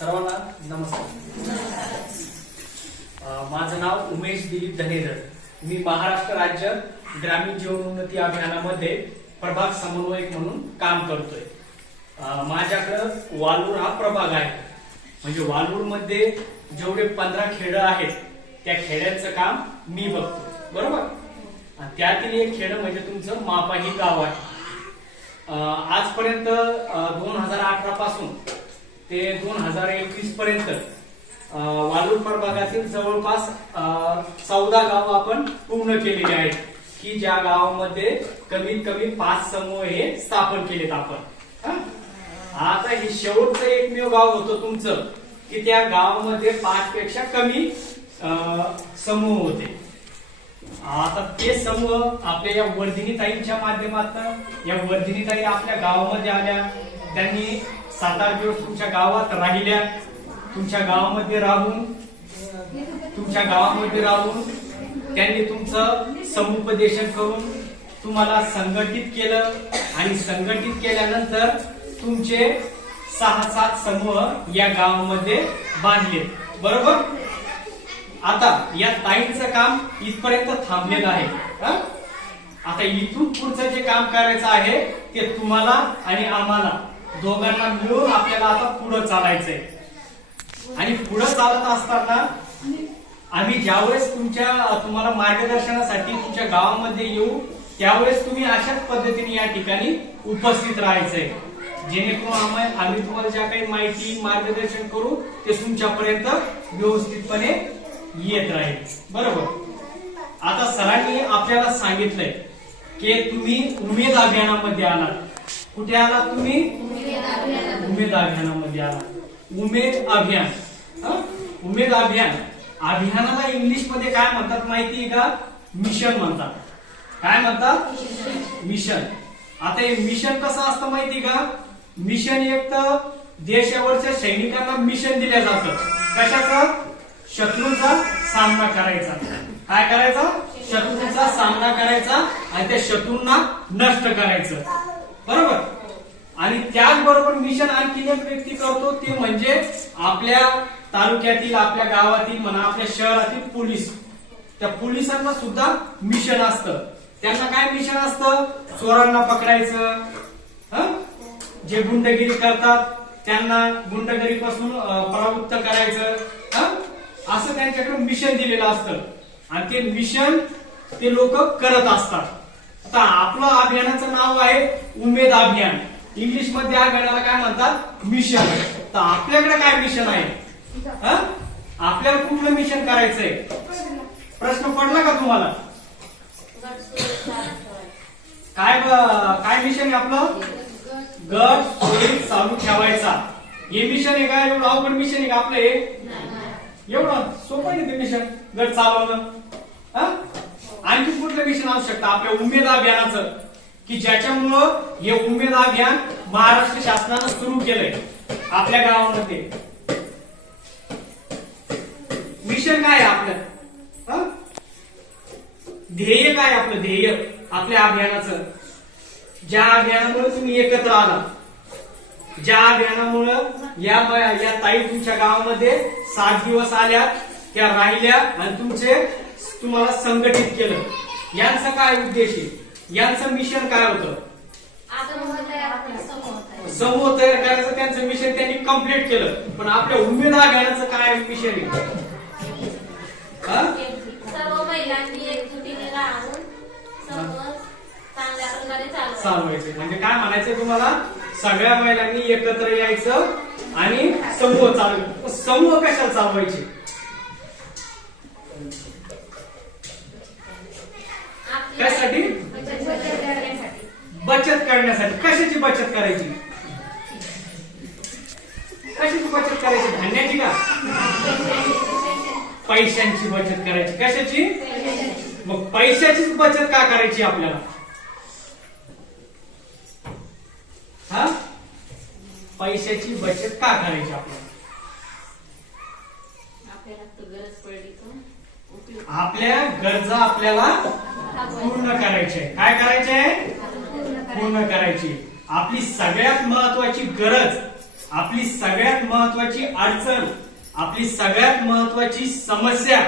सर्वांना नमस्कार. माझं नाव उमेश दिलीप धनेधर. मी महाराष्ट्र राज्य ग्रामीण जीवनोन्नती अभियानामध्ये प्रभाग समन्वयक म्हणून काम करतोय. माझ्याकडे वालूर हा प्रभाग आहे. म्हणजे वालूर मध्ये जेवढे 15 खेडं आहेत त्या खेड्यांचं काम मी बघतो, बरोबर. त्यातील एक खेड म्हणजे तुमचं मापा ही गाव आहे. आजपर्यंत 2018 पासून ते 2021 पर्यंत वालूर प्रभागातील जवळपास 14 गाव आपण पूर्ण केलेले आहेत, की ज्या गावामध्ये कमीत कमी 5 समूह हे स्थापन केलेत आपण. आता हे शेवटचं एकमेव गाव होतं तुमचं की त्या गावामध्ये 5 पेक्षा कमी समूह होते. आता ते समूह आपल्या या वर्धिनी ताईंच्या माध्यमातून, या वर्धिनी ताई आपल्या गावामध्ये आल्या, त्यांनी 7-8 दिवस तुमच्या गावात राहिल्या. तुमच्या गावामध्ये राहून त्यांनी तुमचं समुपदेशन करून तुम्हाला संघटित केलं आणि संघटित केल्यानंतर तुमचे 6-7 समूह या गावामध्ये बांधले, बरोबर. आता या ताईंचं काम इथपर्यंत थांबलेलं आहे. आता इथून पुढचं जे काम करायचं आहे ते तुम्हाला आणि आम्हाला दोघांना मिळून आपल्याला आता पुढे चालायचंय. आणि पुढे चालत असताना आम्ही ज्यावेळेस तुम्हाला मार्गदर्शनासाठी तुमच्या गावामध्ये येऊ त्यावेळेस तुम्ही अशाच पद्धतीने या ठिकाणी उपस्थित राहायचंय, जेणेकरून आम्ही तुम्हाला ज्या काही माहिती मार्गदर्शन करू ते तुमच्यापर्यंत व्यवस्थितपणे येत राहील, बरोबर. आता सरांनी आपल्याला सांगितलंय की तुम्ही उमेद अभियानामध्ये आलात. कुठे आलात तुम्ही? उमेद अभियानामध्ये आलात. उमेद अभियान, उमेद अभियान. अभियानाला इंग्लिश मध्ये काय म्हणतात माहिती का? मिशन म्हणतात. काय म्हणतात? मिशन. आता हे मिशन कसं असतं माहिती का? मिशन एक तर देशावरच्या सैनिकांना मिशन दिलं जातं. कशाचं? शत्रूचा सामना करायचा. काय करायचा? शत्रूचा सामना करायचा आणि त्या शत्रूंना नष्ट करायचं, बरोबर. आणि त्याचबरोबर मिशन आणखी एक व्यक्ती करतो ते म्हणजे आपल्या तालुक्यातील, आपल्या गावातील म्हणा, आपल्या शहरातील पोलीस. त्या पोलिसांना सुद्धा मिशन असतं. त्यांना काय मिशन असतं? चोरांना पकडायचं, जे गुंडगिरी करतात त्यांना गुंडगिरीपासून परावृत्त करायचं, असं त्यांच्याकडे मिशन दिलेलं असतं. आणि ते मिशन ते लोक करत असतात. आता आपलं अभियानाचं नाव आहे उमेद अभियान. इंग्लिश मध्ये अभियानाला काय म्हणतात? मिशन. तर आपल्याकडे काय मिशन आहे? आपल्याला कुठलं मिशन करायचंय? प्रश्न पडला का तुम्हाला? काय मिशन आहे आपलं? गट सुरळीत चालू ठेवायचा. हे मिशन आहे का? एवढं अवघड मिशन आहे का आपलं? हे एवढं सोपं आहे ते मिशन, गट चालवणं. आणखी कुठलं मिशन असू शकतं आपल्या उमेद अभियानाचं, की ज्याच्यामुळं हे उमेद अभियान महाराष्ट्र शासनानं सुरू केलंय आपल्या गावामध्ये. मिशन काय आपलं? ध्येय काय आपलं? ध्येय आपल्या अभियानाचं, ज्या अभियानामुळे तुम्ही एकत्र आला, ज्या अभियानामुळं या ताई तुमच्या गावामध्ये 7 दिवस आल्या, त्या राहिल्या आणि तुम्हाला संघटित केलं. यांचा काय उद्देश आहे? यांचं मिशन काय होतं? समूह तयार करायचं त्यांचं मिशन त्यांनी कंप्लीट केलं. पण आपल्या उमेद अभियानाचं काय मिशन आहे? सर्व महिलांनी एकजुटीने राहून समूह चांगल्या प्रकारे चालवायचे. म्हणजे काय म्हणायचं तुम्हाला? सगळ्या महिलांनी एकत्र यायचं आणि समूह चालवायचे. समूह कशाला चालवायचे? कशासाठी? बचत करण्यासाठी. कशाची बचत करायची? कशाची बचत करायची? धान्याची का? पैशांची बचत करायची. कशाची? मग पैशाचीच बचत का करायची आपल्याला? पैशाची बचत का करायची आपल्याला? आपल्या गरजा आपल्याला पूर्ण करायचे. काय करायचे? पूर्ण करायची. आपली सगळ्यात महत्वाची गरज आपली सगळ्यात महत्वाची अडचण, आपली सगळ्यात महत्वाची समस्या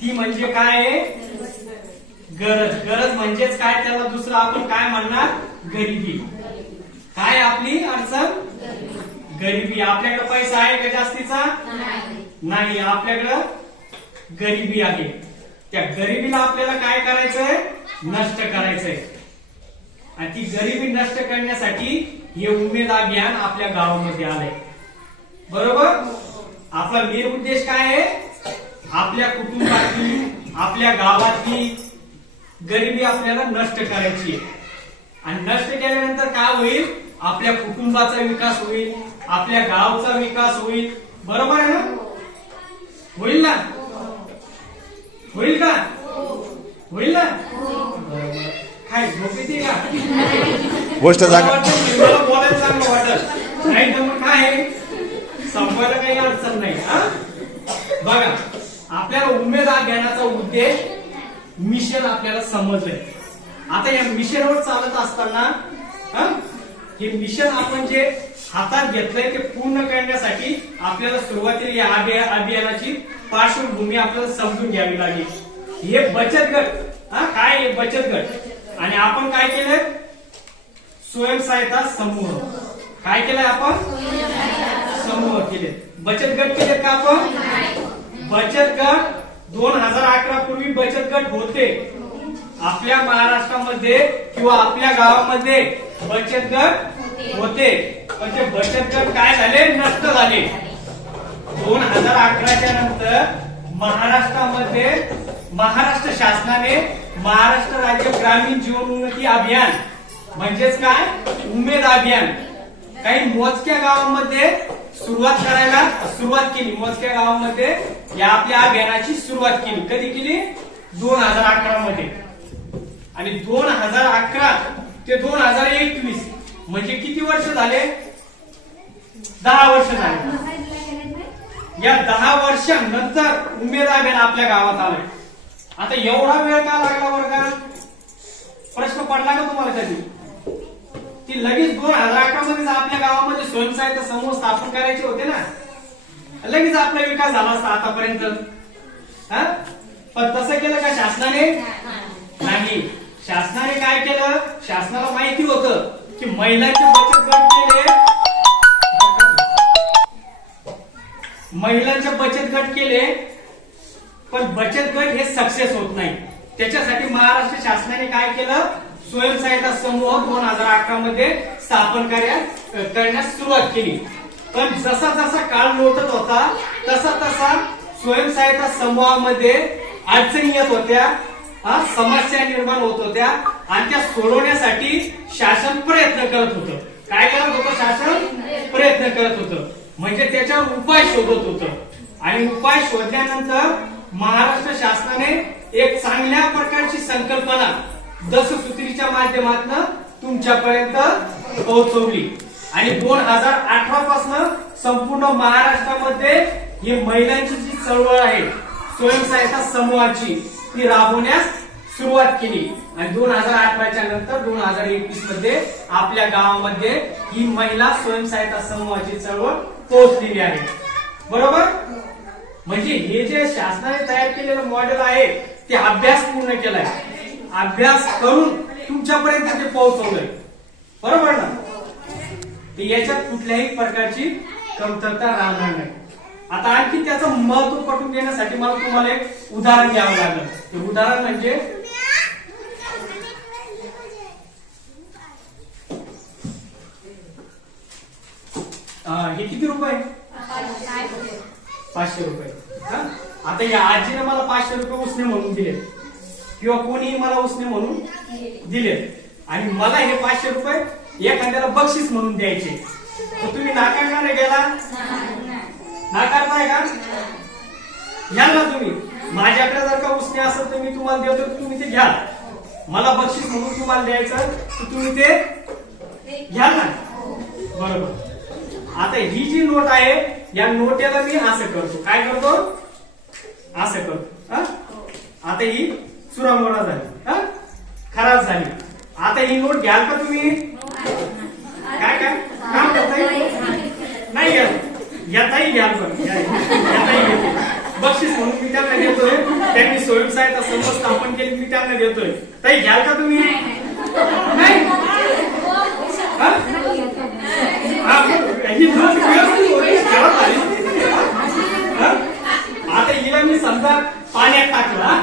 ती म्हणजे काय आहे? गरज. गरज म्हणजेच काय? त्याला दुसरं आपण काय म्हणणार? गरिबी. काय आपली अडचण? गरिबी. आपल्याकडे पैसा आहे का जास्तीचा? नाही, आपल्याकडं गरिबी आहे. त्या गरिबीला आपल्याला काय करायचंय? नष्ट करायचंय. आणि ती गरिबी नष्ट करण्यासाठी हे उमेद अभियान आपल्या गावामध्ये आलंय. बरोबर? आपला मेन उद्देश काय आहे? आपल्या कुटुंबातली, आपल्या गावातली गरिबी आपल्याला नष्ट करायची आहे. आणि नष्ट केल्यानंतर काय होईल? आपल्या कुटुंबाचा विकास होईल, आपल्या गावचा विकास होईल. बरोबर आहे ना? होईल ना? होईल का? होईल ना? काय झोप येते का? गोष्ट सांगा. मला बोलायला चांगलं वाटत नाही तर मग काय संपवायला काही अडचण नाही. बघा, आपल्याला उमेद अभियानाचा उद्देश मिशन आपल्याला समजलंय. आता या मिशनवर चालत असताना हे मिशन आपण जे हातात घेतलंय ते पूर्ण करण्यासाठी आपल्याला सुरुवातीला या अभियानाची पार्श्वभूमी आपल्याला समजून घ्यावी लागेल. हे बचत गट, काय हे बचत गट, आणि आपण काय केलंय? स्वयंसहायता समूह. काय केलंय आपण? समूह केले. बचत गट केले का आपण? बचत गट 2011 पूर्वी बचत गट होते आपल्या महाराष्ट्रामध्ये किंवा आपल्या गावामध्ये. बचत गट होते, पण ते बचत गट काय झाले? नष्ट झाले. 2011च्या नंतर महाराष्ट्रामध्ये महाराष्ट्र शासनाने महाराष्ट्र राज्य ग्रामीण जीवनोन्नती अभियान म्हणजेच काय? उमेद अभियान काही मोजक्या गावांमध्ये सुरुवात केली. मोजक्या गावांमध्ये या आपल्या अभियानाची सुरुवात केली. कधी केली? 2011 मध्ये. आणि 2011 ते 2021 म्हणजे किती वर्ष झाले? 10 वर्ष झाले. या 10 वर्षांनंतर उमेद अभियान आपल्या गावात आलंय. आता एवढा वेळ का लागला वर्गात? प्रश्न पडला का तुम्हाला कधी? ती लगेच 2011 मध्ये आपल्या गावामध्ये स्वयंसहायता समूह स्थापन करायचे होते ना, लगेच आपला विकास झाला असता आतापर्यंत. पण तसं केलं का शासनाने? नाही. शासनाने काय केलं? शासनाला माहिती होतं की महिलांचे बचत गट केले, महिलांचे बचत गट केले, पण बचत गट हे सक्सेस होत नाही. त्याच्यासाठी महाराष्ट्र शासनाने काय केलं? स्वयंसहायता समूह 2011 मध्ये स्थापन करण्यास सुरुवात केली. पण जसा जसा काळ लोटत होता तसा तसा स्वयंसहायता समूहामध्ये अडचणी येत होत्या, समस्या निर्माण होत होत्या, आणि त्या सोडवण्यासाठी शासन प्रयत्न करत होतं. काय करत होतं? शासन प्रयत्न करत होतं, म्हणजे त्याच्यावर उपाय शोधत होतं. आणि उपाय शोधल्यानंतर महाराष्ट्र शासनाने एक चांगल्या प्रकारची संकल्पना दससूत्रीच्या माध्यमातून तुमच्यापर्यंत पोहोचवली. आणि 2018 पासून संपूर्ण महाराष्ट्रामध्ये ही महिलांची जी चळवळ आहे स्वयंसहायता समूहाची ती राबवण्यास सुरुवात केली. आणि 2018च्या नंतर 2021 मध्ये आपल्या गावामध्ये ही महिला स्वयंसहायता समूहाची चळवळ पोहोचलेली आहे. बरोबर? म्हणजे हे जे शासनाने तयार केलेलं मॉडेल आहे ते अभ्यास पूर्ण केलाय, अभ्यास करून तुमच्यापर्यंत ते पोहोचवलंय. बरोबर ना? याच्यात कुठल्याही प्रकारची कमतरता राहणार नाही. आता आणखी त्याचं महत्व पटवून देण्यासाठी मला तुम्हाला एक उदाहरण द्यावं लागेल. ते उदाहरण म्हणजे हे किती रुपये? 500 रुपये. आता या आजीने मला 500 रुपये उसने म्हणून दिले किंवा कोणी मला उसने म्हणून दिले, आणि मला हे 500 रुपये एखाद्याला बक्षीस म्हणून द्यायचे, तर तुम्ही नाकारणार आहे गेला? नाकारताय का? घ्या ना तुम्ही. माझ्याकडे जर का उसने असेल तर मी तुम्हाला देतो, तुम्ही ते घ्या. मला बक्षीस म्हणून तुम्हाला द्यायचं तर तुम्ही ते घ्या ना. बरोबर. आता ही जी नोट आहे या नोटेला मी असं करतो. काय करतो? असं करतो. आता ही चुरामोडा झाली, खराब झाली. आता ही नोट घ्याल का तुम्ही? काय काय काम करताय? नाही घ्या, याचाही घ्या पण याचाही घेते. बक्षीस म्हणून मी त्यांना देतोय. त्यांनी स्वयंसहायता समूह स्थापन केली, मी त्यांना देतोय. ताई घ्याल का तुम्ही? नाही हा? हा, ही दोन व्यवस्थित होती, खेळत आली. हा? आता हिला मी समजा पाण्यात टाकलं, हा?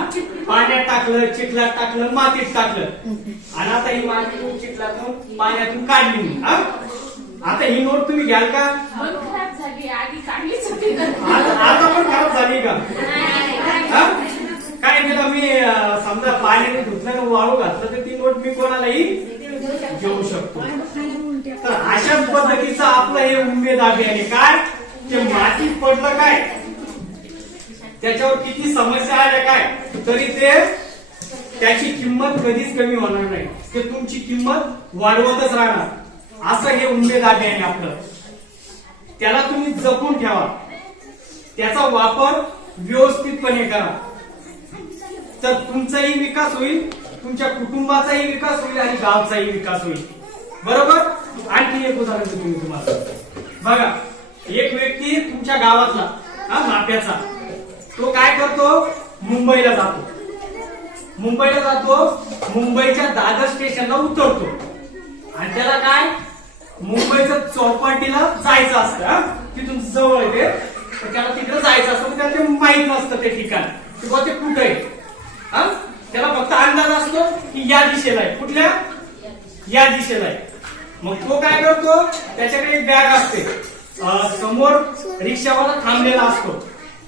पाण्यात टाकलं, चिखलात टाकलं, मातीत टाकलं आणि आता ही मातीतून चिखलातून पाण्यातून काढली मी. हा? आता ही नोट तुम्ही घ्याल का? खराब झाली, आधी काढलीच होती. आता पण खराब झाली का? हा? काय केलं मी समजा पाण्याने धुतलं वाळू घातलं तर ती नोट मी कोणालाही घेऊ शकतो. तर अशाच पद्धतीचं आपलं हे उमेद अभियान आहे. काय ते मातीत पडलं काय, त्याच्यावर किती समस्या आल्या काय, तरी ते त्याची किंमत कधीच कमी होणार नाही. ते तुमची किंमत वाढवतच राहणार. असं हे उमेद अभियान आहे आपलं. त्याला तुम्ही जपून ठेवा, त्याचा वापर व्यवस्थितपणे करा. तर तुमचाही विकास होईल, तुमच्या कुटुंबाचाही विकास होईल आणि गावचाही विकास होईल. बरोबर. आणखी एक उदाहरण देतो मी तुम्हाला. बघा, एक व्यक्ती तुमच्या गावातला, हा, माप्याचा, तो काय करतो, मुंबईला जातो. मुंबईच्या दादर स्टेशनला उतरतो आणि त्याला काय, मुंबईच्या चौपाटीला जायचं असतं. हा? तिथून जवळ आहे ते, तर त्याला तिकडे जायचं असतं. पण त्याला ते माहित नसतं ते ठिकाण किंवा ते कुठे आहे. हा? त्याला फक्त अंदाज असतो की या दिशेला आहे. कुठल्या? या दिशेला आहे. मग तो काय करतो, त्याच्याकडे एक बॅग असते. समोर रिक्षावाला थांबलेला असतो.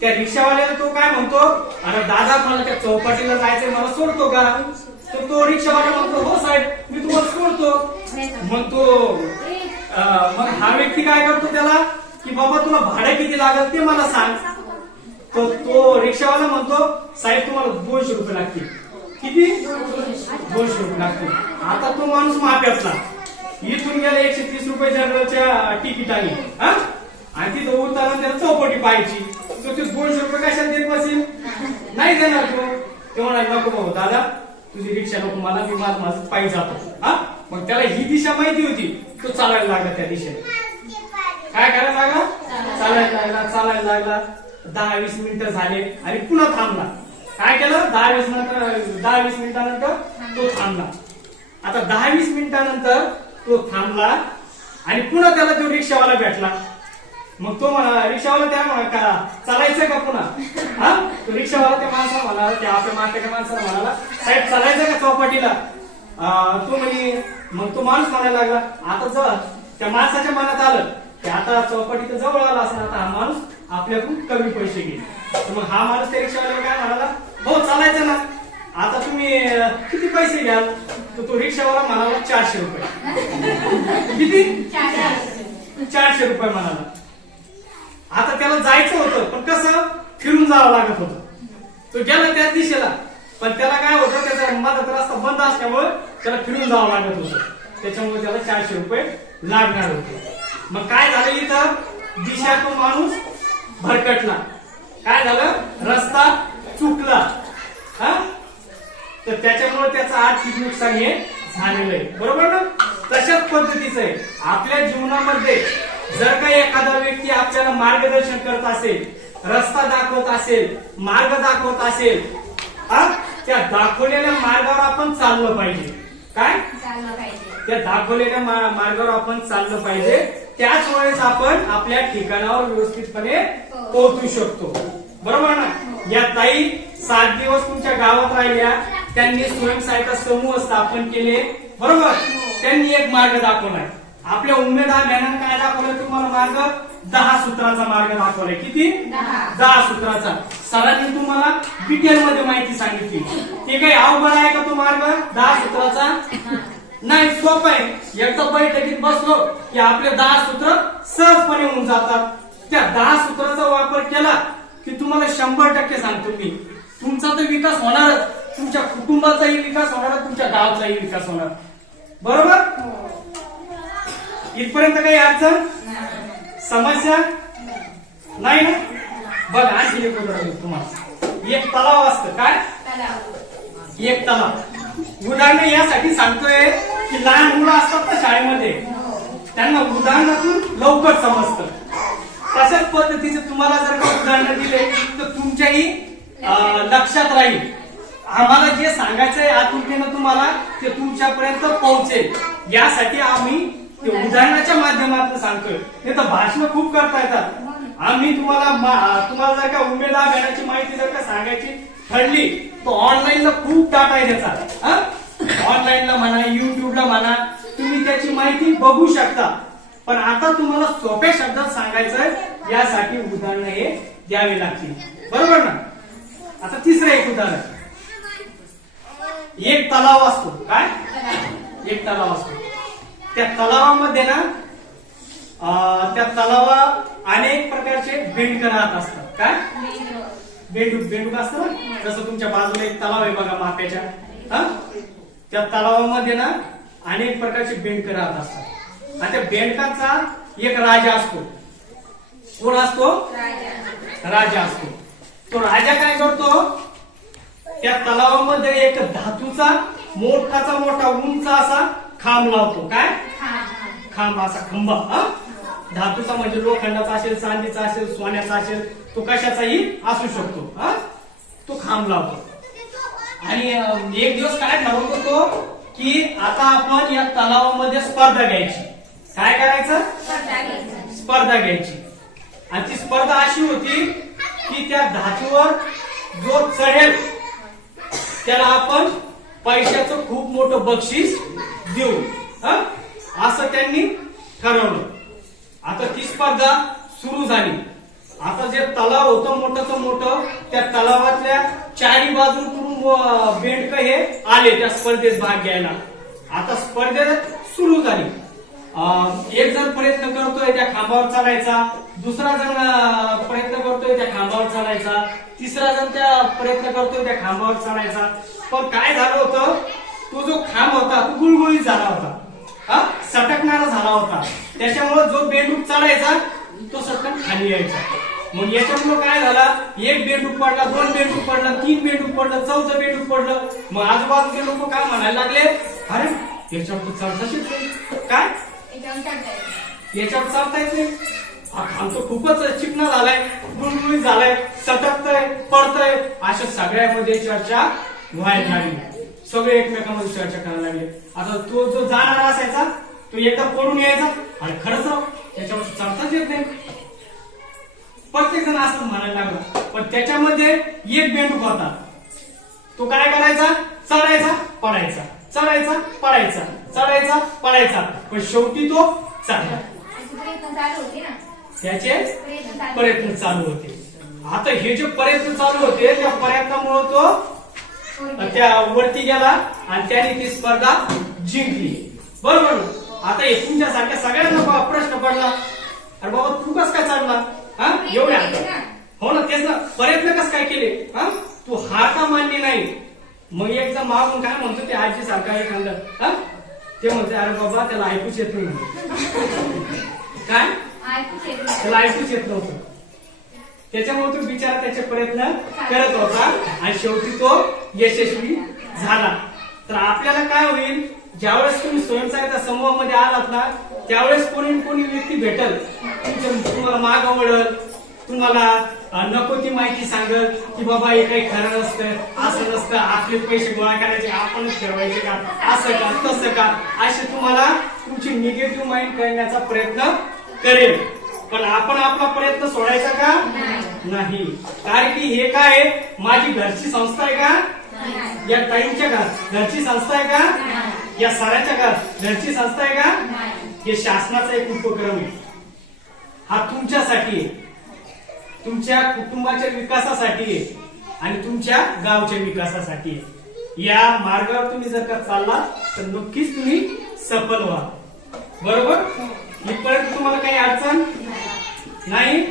त्या रिक्षावाल्याला तो काय म्हणतो, अरे दादा मला त्या चौपाटीला जायचंय, मला सोडतो का? तर तो रिक्षावाला म्हणतो, हो साहेब मी तुम्हाला सोडतो. मग हा व्यक्ती काय करतो त्याला, की बाबा तुला भाडं किती लागेल ते मला सांग. तर तो रिक्षावाला म्हणतो, साहेब तुम्हाला 200 रुपये लागतील. किती? 200 रुपये लागतील. आता तो माणूस माप्यातला इथून गेला 130 रुपये जनरलच्या तिकिटाने, हा, आणि तिथं उतरला त्याला चौपटी पाहायची. तो ते 200 रुपये कशाला देत बसेल? नाही देणार तो. ते म्हणाल, नको भाऊ दादा तुझी रिक्षा नको मला, मी माझं पायी जातो. हा, मग त्याला ही दिशा माहिती होती, तो चालायला लागला त्या दिशेने. काय करायला लागला? चालायला लागला. 10-20 मिनिटं झाले आणि पुन्हा थांबला. काय केलं, 10-20 मिनिटानंतर तो थांबला. आता 10-20 मिनिटानंतर तो थांबला आणि पुन्हा त्याला तो रिक्षावाला भेटला. मग तो रिक्षावाला त्या का चालायचं का पुन्हा? हा, तो रिक्षावाला त्या माणसाला म्हणाला, त्या आपल्या मार्केटच्या माणसाला म्हणाला, साहेब चालायचं का चौपाटीला? तो म्हणे, मग तो माणूस म्हणायला लागला, आता जवळ त्या माणसाच्या मनात आलं की आता चौपाटी जवळ आला असं, आता हा माणूस आपल्याकडून कमी पैसे घेईल. मग हा माणूस त्या रिक्षावाल्याला काय म्हणाला, हो चालायचं ना, आता तुम्ही किती पैसे घ्याल? तर तो रिक्षावाला म्हणाला 400 रुपये. किती? 400 रुपये म्हणाला. आता त्याला जायचं होतं, पण कसं, फिरून जावं लागत होतं. तो गेला त्याच दिशेला, पण त्याला काय होतं, त्याचा मधात रस्ता बंद असल्यामुळे त्याला फिरून जावं लागत होतं. त्याच्यामुळे त्याला 400 रुपये लागणार होते. मग काय झालं, इथं दिशा तो माणूस भरकटला. काय झालं, रस्ता चुकला. हा, तर त्याच्यामुळे त्याचं आर्थिक नुकसान हे झालेलं आहे. बरोबर ना? तशाच पद्धतीचं आहे आपल्या जीवनामध्ये. जर का एखादा व्यक्ती आपल्याला मार्गदर्शन करत असेल, रस्ता दाखवत असेल, मार्ग दाखवत असेल, त्या दाखवलेल्या मार्गावर आपण चाललं पाहिजे. काय? त्या दाखवलेल्या मार्गावर आपण चाललं पाहिजे. त्याच वेळेस आपण आपल्या ठिकाणावर व्यवस्थितपणे पोहोचू शकतो. बरोबर ना? या ताई 7 दिवस तुमच्या गावात राहिल्या, त्यांनी स्वयंसहायता समूह स्थापन केले. बरोबर. त्यांनी एक मार्ग दाखवलाय. आपल्या उमेद अभियानाने काय दाखवलं तुम्हाला? मार्ग 10 सूत्राचा मार्ग दाखवलाय. किती? 10 सूत्राचा. सरांनी तुम्हाला डिटेल मध्ये माहिती सांगितली. ते काही अवघड आहे का तो मार्ग 10 सूत्राचा? नाही, सोपं आहे. एकदा बैठकीत बसलो की आपले 10 सूत्र सहजपणे होऊन जातात. त्या 10 सूत्राचा वापर केला की तुम्हाला 100% सांगतो मी, तुमचा तर विकास होणार, तुमच्या कुटुंबाचाही विकास होणार, तुमच्या गावाचाही विकास होणार. बरोबर. इथपर्यंत काही अडचण समस्या नाही ना? बघा, आणखी एक उदाहरण तुम्हाला. एक तलाव असतं. काय? एक तलाव. उदाहरण यासाठी सांगतोय की लहान मुलं असतात ना शाळेमध्ये, त्यांना उदाहरणातून लवकर समजतं. तशाच पद्धतीचे तुम्हाला जर का उदाहरण दिले तर तुमच्याही लक्षात राहील. आम्हाला जे सांगायचंय आतुरतेनं तुम्हाला ते तुमच्यापर्यंत पोहोचेल यासाठी आम्ही ते उदाहरणाच्या माध्यमातून सांगतोय. नाही तर भाषण खूप करता येतात. आम्ही तुम्हाला जर का उमेद आघाड्याची माहिती जर का सांगायची ठरली तर ऑनलाईनला खूप डाटा आहे त्याचा. ऑनलाईनला म्हणा, युट्यूबला म्हणा, तुम्ही त्याची माहिती बघू शकता. पण आता तुम्हाला सोप्या शब्दात सांगायचंय यासाठी उदाहरण हे द्यावे लागतील. बरोबर ना? आता तिसरं एक उदाहरण. एक तलाव असतो. काय? एक तलाव असतो. त्या तलावामध्ये ना त्या तलावात अनेक प्रकारचे बेंडक राहत असतात. काय? बेंडूक असतं ना. जसं तुमच्या बाजूला एक तलाव आहे बघा माप्याच्या. त्या तलावामध्ये ना अनेक प्रकारचे बेंडक राहत असतात. आणि त्या बेंडकाचा एक राजा असतो. कोण असतो? राजा असतो. तो राजा काय करतो? त्या तलावामध्ये एक धातूचा मोठा उंच असा खांब लावतो. काय? खांब, असा खंबा. धातूचा म्हणजे लोखंडाचा असेल, चांदीचा असेल, सोन्याचा असेल, तो कशाचाही असू शकतो. तो खांब लावतो. आणि एक दिवस काय ठरवतो तो की आता आपण या तलावामध्ये स्पर्धा घ्यायची. काय करायचं? स्पर्धा घ्यायची. आणि ती स्पर्धा अशी होती की त्या धातूवर जो चढेल त्याला आपण पैशाचं खूप मोठं बक्षीस देऊ, असं त्यांनी ठरवलं. आता ती स्पर्धा सुरू झाली. आता जे तलाव होतं मोठं त्या तलावातल्या चारी बाजूकडून बेंडक हे आले त्या स्पर्धेत भाग घ्यायला. आता स्पर्धेत सुरू झाली. एक जण प्रयत्न करतोय त्या खांबावर चढायचा, दुसरा जण प्रयत्न करतोय त्या खांबावर चढायचा, तिसरा जण त्या प्रयत्न करतोय त्या खांबावर चढायचा. पण काय झालं होतं, तो जो खांब होता तो गुळगुळीत झाला होता, सटकणारा झाला होता. त्याच्यामुळे जो बेंडूक चढायचा तो सटकन खाली यायचा. मग याच्यामुळे काय झाला, एक बेंडूक पडला, दोन बेंडूक पडला, तीन बेंडूक पडलं, चौथं बेंडूक पडलं. मग आजूबाजूचे लोक काय म्हणायला लागले, अरे याच्यावर चढता शिकले, काय याच्यावर चढता येत नाही, खांब तो खूपच चिकना झालाय, गुळगुळीत झालाय, सटकतय, पडतय. अशा सगळ्यामध्ये चर्चा व्हायला लागली. सगळे एकमेकांमध्ये चर्चा करायला लागले. आता तो जो जाणारा असायचा तो एकदा पडून यायचा आणि खरंच त्याच्यावर चढताच येत नाही. प्रत्येक जण असं म्हणायला लागला. पण त्याच्यामध्ये एक बेंडूक होता. तो काय करायचा, चढायचा पडायचा, चढायचा पडायचा, चढायचा पडायचा. पण शेवटी तो चढला. त्याचे प्रयत्न चालू होते. आता हे जे प्रयत्न चालू होते त्या प्रयत्नामुळे तो त्या वरती गेला आणि त्याने ती स्पर्धा जिंकली. बरोबर. आता हे तुमच्यासारख्या सगळ्यांना प्रश्न पडला, अरे बाबा तू कस काय चढला, एवढ्या? हो ना, तेच ना, प्रयत्न कस काय केले, तू हार का मान्य नाही? मग एक जण मागून काय म्हणतो, ते आजी सारखा एखादं ते म्हणते, अरे बाबा त्याला ऐकूच येत नाही. काय? त्याला ऐकूच येत नव्हतं. त्याच्यामुळे तो बिचारा त्याचे प्रयत्न करत होता आणि शेवटी तो यशस्वी झाला. तर आपल्याला काय होईल, ज्यावेळेस तुम्ही स्वयंसहायता समूहामध्ये आलात ना, त्यावेळेस कोणी व्यक्ती भेटल, तुम्हाला मागं वळल, तुम्हाला नको ती माहिती सांगल की बाबा हे काही खरं नसतं, असं नसतं, आपले पैसे गोळा करायचे आपणच ठरवायचे का, असं का तसं का, असे तुम्हाला तुमची निगेटिव्ह माइंड करण्याचा प्रयत्न करेल. पण आपण आपला प्रयत्न सोडायचा का नाही? कारण की हे काय, माझी घरची संस्था आहे का, या ताईंच्या घरची संस्था आहे का, या सरांच्या घरची संस्था आहे का, हे शासनाचा एक उपक्रम आहे. हा तुमच्यासाठी आहे, तुमच्या कुटुंबाच्या विकासासाठी आहे आणि तुमच्या गावच्या विकासासाठी आहे. या मार्गावर तुम्ही जर का चालला तर नक्कीच तुम्ही सफल व्हा. बरोबर. इथपर्यंत तुम्हाला काही अडचण नाही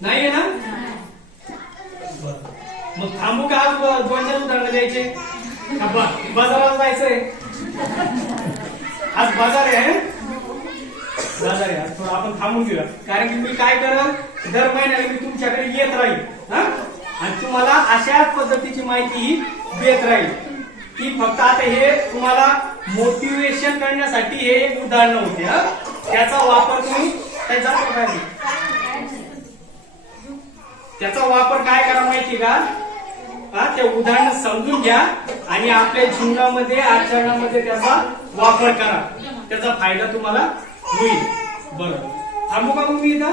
नाहीये ना? मग थांबू का? आज 2-4 उदाहरणं द्यायचे, बाजारात जायचंय, आज बाजार आहे, बाजार आहे, थोडं आपण थांबून घेऊया. कारण की मी काय करत, दर महिन्याला मी तुमच्याकडे येत राहील आणि तुम्हाला अशाच पद्धतीची माहिती देत राहील. की फक्त आता हे तुम्हाला मोटिवेशन करण्यासाठी हे एक उदाहरण होते हा. त्याचा वापर तुम्ही त्याचा वापर काय करा माहिती का? ते उदाहरण समजून घ्या आणि आपल्या जीवनामध्ये आचरणामध्ये त्याचा वापर करा. त्याचा फायदा तुम्हाला होईल. बरं, थांबू का मग मी इथं?